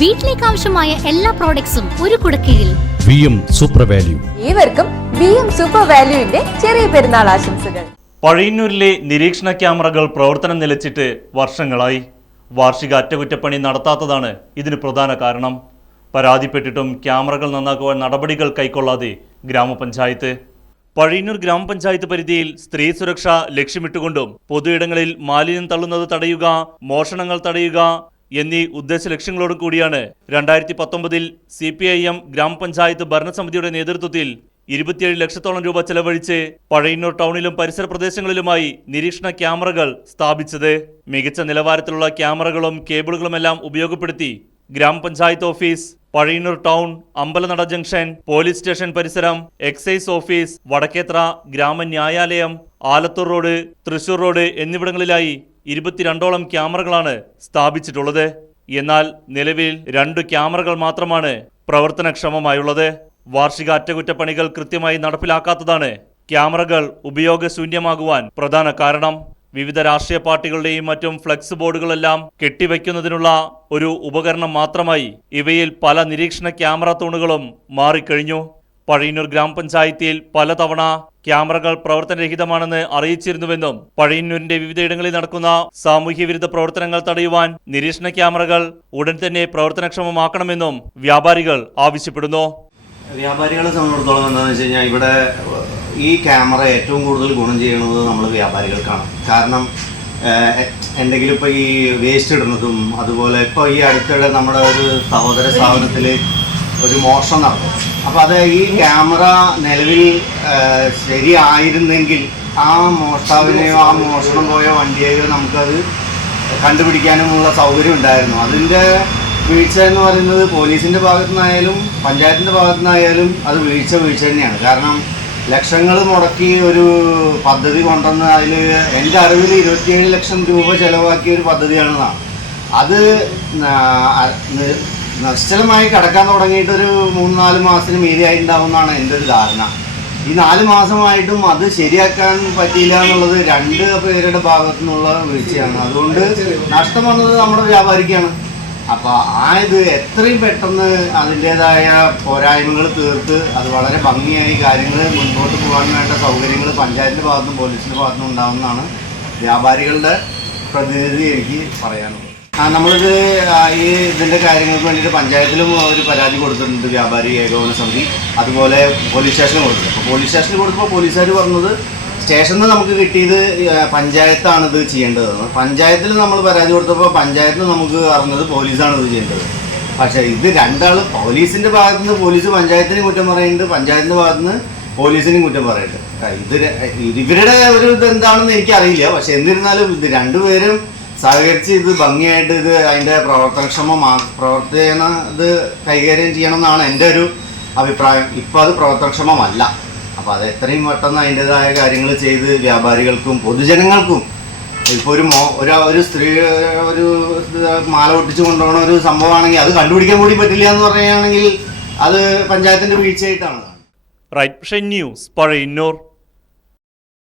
വീട്ടിലേക്ക് ആവശ്യമായ എല്ലാ പ്രോഡക്ട്സും ഒരു കുടക്കീഴിൽ. വി എം സൂപ്പർ വാല്യൂ ഏവർക്കും വി എം സൂപ്പർ വാല്യൂവിന്റെ ചെറിയ പെരുന്നാൾ ആശംസകൾ. പഴയന്നൂരിലെ നിരീക്ഷണ ക്യാമറകൾ പ്രവർത്തനം നിലച്ചിട്ട് വർഷങ്ങളായി. വാർഷിക അറ്റകുറ്റപ്പണി നടത്താത്തതാണ് ഇതിന് പ്രധാന കാരണം. പരാതിപ്പെട്ടിട്ടും ക്യാമറകൾ നന്നാക്കുവാൻ നടപടികൾ കൈക്കൊള്ളാതെ ഗ്രാമപഞ്ചായത്ത്. പഴയന്നൂർ ഗ്രാമപഞ്ചായത്ത് പരിധിയിൽ സ്ത്രീ സുരക്ഷ ലക്ഷ്യമിട്ടുകൊണ്ടും പൊതുയിടങ്ങളിൽ മാലിന്യം തള്ളുന്നത് തടയുക മോഷണങ്ങൾ തടയുക എന്നീ ഉദ്ദേശ ലക്ഷ്യങ്ങളോടും കൂടിയാണ് രണ്ടായിരത്തി പത്തൊമ്പതിൽ സി പി ഐ എം ഗ്രാമപഞ്ചായത്ത് ഭരണസമിതിയുടെ നേതൃത്വത്തിൽ ഇരുപത്തിയേഴ് ലക്ഷത്തോളം രൂപ ചെലവഴിച്ച് പഴയന്നൂർ ടൗണിലും പരിസര പ്രദേശങ്ങളിലുമായി നിരീക്ഷണ ക്യാമറകൾ സ്ഥാപിച്ചത്. മികച്ച നിലവാരത്തിലുള്ള ക്യാമറകളും കേബിളുകളുമെല്ലാം ഉപയോഗപ്പെടുത്തി ഗ്രാമപഞ്ചായത്ത് office Pazhayannur town Ambalanada junction police station പരിസരം എക്സൈസ് ഓഫീസ് വടക്കേത്ര ഗ്രാമന്യായാലയം ആലത്തൂർ റോഡ് തൃശൂർ റോഡ് എന്നിവിടങ്ങളിലായി ഇരുപത്തിരണ്ടോളം ക്യാമറകളാണ് സ്ഥാപിച്ചിട്ടുള്ളത്. എന്നാൽ നിലവിൽ രണ്ട് ക്യാമറകൾ മാത്രമാണ് പ്രവർത്തനക്ഷമമായുള്ളത്. വാർഷിക അറ്റകുറ്റപ്പണികൾ കൃത്യമായി നടപ്പിലാക്കാത്തതാണ് ക്യാമറകൾ ഉപയോഗശൂന്യമാകുവാൻ പ്രധാന കാരണം. വിവിധ രാഷ്ട്രീയ പാർട്ടികളുടെയും മറ്റും ഫ്ലെക്സ് ബോർഡുകളെല്ലാം കെട്ടിവയ്ക്കുന്നതിനുള്ള ഒരു ഉപകരണം മാത്രമായി ഇവയിൽ പല നിരീക്ഷണ ക്യാമറ തൂണുകളും മാറിക്കഴിഞ്ഞു. പഴയന്നൂർ ഗ്രാമപഞ്ചായത്തിൽ പലതവണ ക്യാമറകൾ പ്രവർത്തനരഹിതമാണെന്ന് അറിയിച്ചിരുന്നുവെന്നും പഴയന്നൂരിന്റെ വിവിധയിടങ്ങളിൽ നടക്കുന്ന സാമൂഹ്യ വിരുദ്ധ പ്രവർത്തനങ്ങൾ തടയുവാൻ നിരീക്ഷണ ക്യാമറകൾ ഉടൻ തന്നെ പ്രവർത്തനക്ഷമമാക്കണമെന്നും വ്യാപാരികൾ ആവശ്യപ്പെടുന്നു. വ്യാപാരികളെ സംബന്ധിച്ചിടത്തോളം എന്താണെന്ന് വെച്ച് കഴിഞ്ഞാൽ ഇവിടെ ഈ ക്യാമറ ഏറ്റവും കൂടുതൽ ഗുണം ചെയ്യുന്നത് നമ്മൾ വ്യാപാരികൾക്കാണ്. കാരണം എന്തെങ്കിലും ഇപ്പോൾ ഈ വേസ്റ്റ് ഇടുന്നതും അതുപോലെ ഇപ്പോൾ ഈ അടുത്തിടെ നമ്മുടെ ഒരു സഹോദര സ്ഥാപനത്തിൽ ഒരു മോഷണം നടന്നു. അപ്പോൾ അത് ഈ ക്യാമറ നിലവിൽ ശരിയായിരുന്നെങ്കിൽ ആ മോഷ്ടാവിനെയോ ആ മോഷണം പോയ വണ്ടിയെയോ നമുക്കത് കണ്ടുപിടിക്കാനുമുള്ള സൗകര്യം ഉണ്ടായിരുന്നു. അതിന്റെ വീഴ്ച എന്ന് പറയുന്നത് പോലീസിന്റെ ഭാഗത്തു നിന്നായാലും പഞ്ചായത്തിന്റെ ഭാഗത്തു നിന്നായാലും അത് വീഴ്ച വീഴ്ച തന്നെയാണ്. കാരണം ലക്ഷങ്ങൾ മുടക്കി ഒരു പദ്ധതി കൊണ്ടുവന്ന് അതിൽ എന്റെ അറിവിൽ ഇരുപത്തിയേഴ് ലക്ഷം രൂപ ചിലവാക്കിയ ഒരു പദ്ധതിയാണെന്നാണ്. അത് നിശ്ചലമായി കിടക്കാൻ തുടങ്ങിയിട്ട് ഒരു മൂന്ന് നാല് മാസത്തിന് മീതിയായിട്ടുണ്ടാവുമെന്നാണ് എന്റെ ഒരു ധാരണ. ഈ നാല് മാസമായിട്ടും അത് ശരിയാക്കാൻ പറ്റിയില്ല എന്നുള്ളത് രണ്ട് പേരുടെ ഭാഗത്തു നിന്നുള്ള വീഴ്ചയാണ്. അതുകൊണ്ട് നഷ്ടം വന്നത് നമ്മുടെ വ്യാപാരിക്കാണ്. അപ്പോൾ ആ ഇത് എത്രയും പെട്ടെന്ന് അതിന്റേതായ പോരായ്മകൾ തീർത്ത് അത് വളരെ ഭംഗിയായി കാര്യങ്ങൾ മുൻപോട്ട് പോകാൻ വേണ്ട സൗകര്യങ്ങൾ പഞ്ചായത്തിന്റെ ഭാഗത്തും പോലീസിന്റെ ഭാഗത്തും ഉണ്ടാവുന്നതാണ് വ്യാപാരികളുടെ പ്രതിനിധി എനിക്ക് പറയാനുള്ളത്. ആ നമ്മളിത് ഈ ഇതിന്റെ കാര്യങ്ങൾക്ക് വേണ്ടിയിട്ട് പഞ്ചായത്തിലും ഒരു പരാതി കൊടുത്തിട്ടുണ്ട് വ്യാപാരി ഏകോപന സമിതി. അതുപോലെ പോലീസ് സ്റ്റേഷനിൽ കൊടുത്തു അപ്പോൾ പോലീസ് സ്റ്റേഷനിൽ കൊടുത്തപ്പോൾ പോലീസുകാർ പറഞ്ഞത് സ്റ്റേഷനിൽ നിന്ന് നമുക്ക് കിട്ടിയത് പഞ്ചായത്താണ് ഇത് ചെയ്യേണ്ടത്. പഞ്ചായത്തിൽ നമ്മൾ പരാതി കൊടുത്തപ്പോൾ പഞ്ചായത്തിൽ നമുക്ക് അറിഞ്ഞത് പോലീസാണ് ഇത് ചെയ്യേണ്ടത്. പക്ഷേ ഇത് രണ്ടാൾ പോലീസിന്റെ ഭാഗത്തുനിന്ന് പോലീസ് പഞ്ചായത്തിന് കുറ്റം പറയുന്നുണ്ട് പഞ്ചായത്തിന്റെ ഭാഗത്തുനിന്ന് പോലീസിനും കുറ്റം പറയുന്നുണ്ട്. ഇത് ഇവരുടെ ഒരു ഇത് എന്താണെന്ന് എനിക്കറിയില്ല. പക്ഷെ എന്നിരുന്നാലും ഇത് രണ്ടുപേരും സഹകരിച്ച് ഇത് ഭംഗിയായിട്ട് ഇത് അതിന്റെ പ്രവർത്തനക്ഷമമാ പ്രവർത്തന ഇത് കൈകാര്യം ചെയ്യണം എന്നാണ് എന്റെ ഒരു അഭിപ്രായം. ഇപ്പോൾ അത് പ്രവർത്തനക്ഷമമല്ല. അപ്പോൾ അത് എത്രയും പെട്ടെന്ന് അതിന്റെതായ കാര്യങ്ങൾ ചെയ്ത് വ്യാപാരികൾക്കും പൊതുജനങ്ങൾക്കും ഇപ്പോൾ ഒരു മോ ഒരു ഒരു സ്ത്രീ ഒരു മാല ഒട്ടിച്ച് കൊണ്ടുപോകുന്ന ഒരു സംഭവമാണെങ്കിൽ അത് കണ്ടുപിടിക്കാൻ കൂടി പറ്റില്ല എന്ന് പറയുകയാണെങ്കിൽ അത് പഞ്ചായത്തിന്റെ വീഴ്ചയായിട്ടാണ് റൈറ്റ് ന്യൂസ് പഴയന്നൂർ